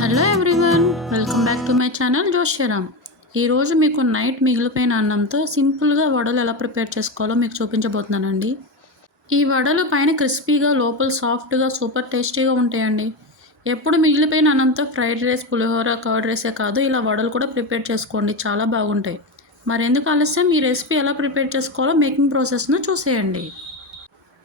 Hello everyone, welcome back to my channel Joshyaram. ఈరోజు మీకు night మిగిలిపోయిన అన్నంతో సింపుల్గా వడలు ఎలా ప్రిపేర్ చేసుకోవాలో మీకు చూపించబోతున్నానండి. ఈ వడలు పైన క్రిస్పీగా లోపల సాఫ్ట్గా సూపర్ టేస్టీగా ఉంటాయండి. ఎప్పుడు మిగిలిపోయిన అన్నంతో ఫ్రైడ్ రైస్, పులిహోర, కర్డ్ రైసే కాదు, ఇలా వడలు కూడా ప్రిపేర్ చేసుకోండి, చాలా బాగుంటాయి. మరెందుకు ఆలస్యం, ఈ రెసిపీ ఎలా ప్రిపేర్ చేసుకోవాలో మేకింగ్ ప్రాసెస్ను చూసేయండి.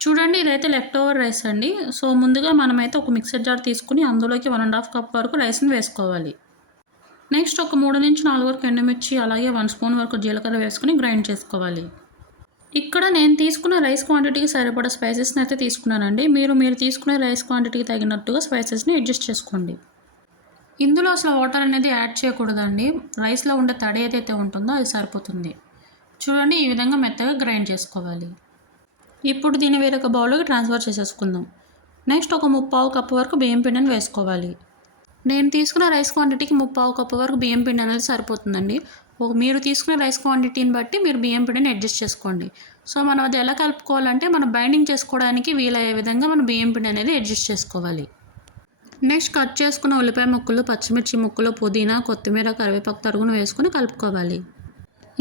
చూడండి, ఇదైతే లెఫ్ట్ ఓవర్ రైస్ అండి. సో ముందుగా మనమైతే ఒక మిక్సర్ జార్ తీసుకుని అందులోకి 1.5 కప్ వరకు రైస్ని వేసుకోవాలి. నెక్స్ట్ ఒక 3 నుంచి 4 వరకు ఎండుమిర్చి, అలాగే 1 స్పూన్ వరకు జీలకర్ర వేసుకుని గ్రైండ్ చేసుకోవాలి. ఇక్కడ నేను తీసుకున్న రైస్ క్వాంటిటీకి సరిపడా స్పైసెస్ని అయితే తీసుకున్నానండి. మీరు తీసుకునే రైస్ క్వాంటిటీకి తగినట్టుగా స్పైసెస్ని అడ్జస్ట్ చేసుకోండి. ఇందులో అసలు వాటర్ అనేది యాడ్ చేయకూడదండి. రైస్లో ఉండే తడి ఏదైతే ఉంటుందో అది సరిపోతుంది. చూడండి, ఈ విధంగా మెత్తగా గ్రైండ్ చేసుకోవాలి. ఇప్పుడు దీన్ని వేరొక బౌల్లోకి ట్రాన్స్ఫర్ చేసేసుకుందాం. నెక్స్ట్ ఒక 3/4 కప్పు వరకు బియ్యం పిండిని వేసుకోవాలి. నేను తీసుకున్న రైస్ క్వాంటిటీకి 3/4 కప్పు వరకు బియ్యం పిండి అనేది సరిపోతుందండి. మీరు తీసుకునే రైస్ క్వాంటిటీని బట్టి మీరు బియ్యం పిండిని అడ్జస్ట్ చేసుకోండి. సో మనం అది ఎలా కలుపుకోవాలంటే, మనం బైండింగ్ చేసుకోవడానికి వీలయ్యే విధంగా మనం బియ్యం పిండి అనేది అడ్జస్ట్ చేసుకోవాలి. నెక్స్ట్ కట్ చేసుకున్న ఉల్లిపాయ ముక్కలు, పచ్చిమిర్చి ముక్కలు, పుదీనా, కొత్తిమీర, కరివేపాకు తరుగును వేసుకుని కలుపుకోవాలి.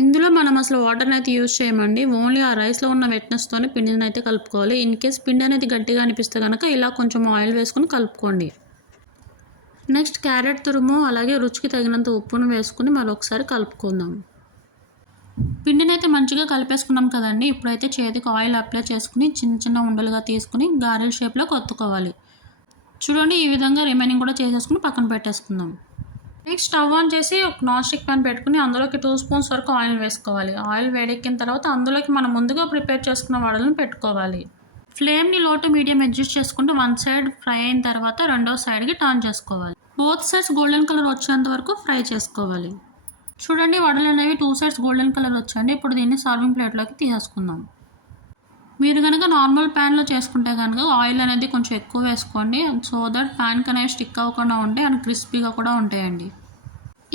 ఇందులో మనం అసలు వాటర్ని అయితే యూజ్ చేయమండి. ఓన్లీ ఆ రైస్లో ఉన్న వెట్నెస్తోనే పిండిని అయితే కలుపుకోవాలి. ఇన్ కేస్ పిండి అనేది గట్టిగా అనిపిస్తే కనుక ఇలా కొంచెం ఆయిల్ వేసుకుని కలుపుకోండి. నెక్స్ట్ క్యారెట్ తురుము, అలాగే రుచికి తగినంత ఉప్పును వేసుకుని మరొకసారి కలుపుకుందాం. పిండిని అయితే మంచిగా కలిపేసుకున్నాం కదండి. ఇప్పుడైతే చేతికి ఆయిల్ అప్లై చేసుకుని చిన్న చిన్న ఉండలుగా తీసుకుని గారెల షేప్లో కొట్టుకోవాలి. చూడండి, ఈ విధంగా రిమైనింగ్ కూడా చేసేసుకుని పక్కన పెట్టేసుకుందాం. నెక్స్ట్ స్టవ్ ఆన్ చేసి ఒక నాన్ స్టిక్ ప్యాన్ పెట్టుకుని అందులోకి 2 స్పూన్స్ వరకు ఆయిల్ వేసుకోవాలి. ఆయిల్ వేడెక్కిన తర్వాత అందులోకి మనం ముందుగా ప్రిపేర్ చేసుకున్న వడలను పెట్టుకోవాలి. ఫ్లేమ్ని లో టు మీడియం అడ్జస్ట్ చేసుకుంటూ 1 సైడ్ ఫ్రై అయిన తర్వాత రెండో సైడ్కి టర్న్ చేసుకోవాలి. బోత్ సైడ్స్ గోల్డెన్ కలర్ వచ్చేంత వరకు ఫ్రై చేసుకోవాలి. చూడండి, వడలు అనేవి 2 సైడ్స్ గోల్డెన్ కలర్ వచ్చాయండి. ఇప్పుడు దీన్ని సర్వింగ్ ప్లేట్లోకి తీసేసుకుందాం. మీరు కనుక నార్మల్ ప్యాన్లో చేసుకుంటే కనుక ఆయిల్ అనేది కొంచెం ఎక్కువ వేసుకోండి. సో దట్ ప్యాన్కి అనేవి స్టిక్ అవ్వకుండా ఉంటాయి అండ్ క్రిస్పీగా కూడా ఉంటాయండి.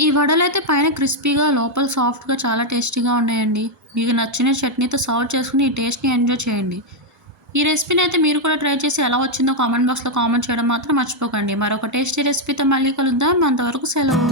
ఈ వడలు అయితే పైన క్రిస్పీగా, లోపల సాఫ్ట్గా, చాలా టేస్టీగా ఉన్నాయండి. మీకు నచ్చిన చట్నీతో సర్వ్ చేసుకుని ఈ టేస్ట్ని ఎంజాయ్ చేయండి. ఈ రెసిపీని అయితే మీరు కూడా ట్రై చేసి ఎలా వచ్చిందో కామెంట్ బాక్స్లో కామెంట్ చేయడం మాత్రం మర్చిపోకండి. మరొక టేస్టీ రెసిపీతో మళ్ళీ కలుద్దాం. అంతవరకు సెలవు.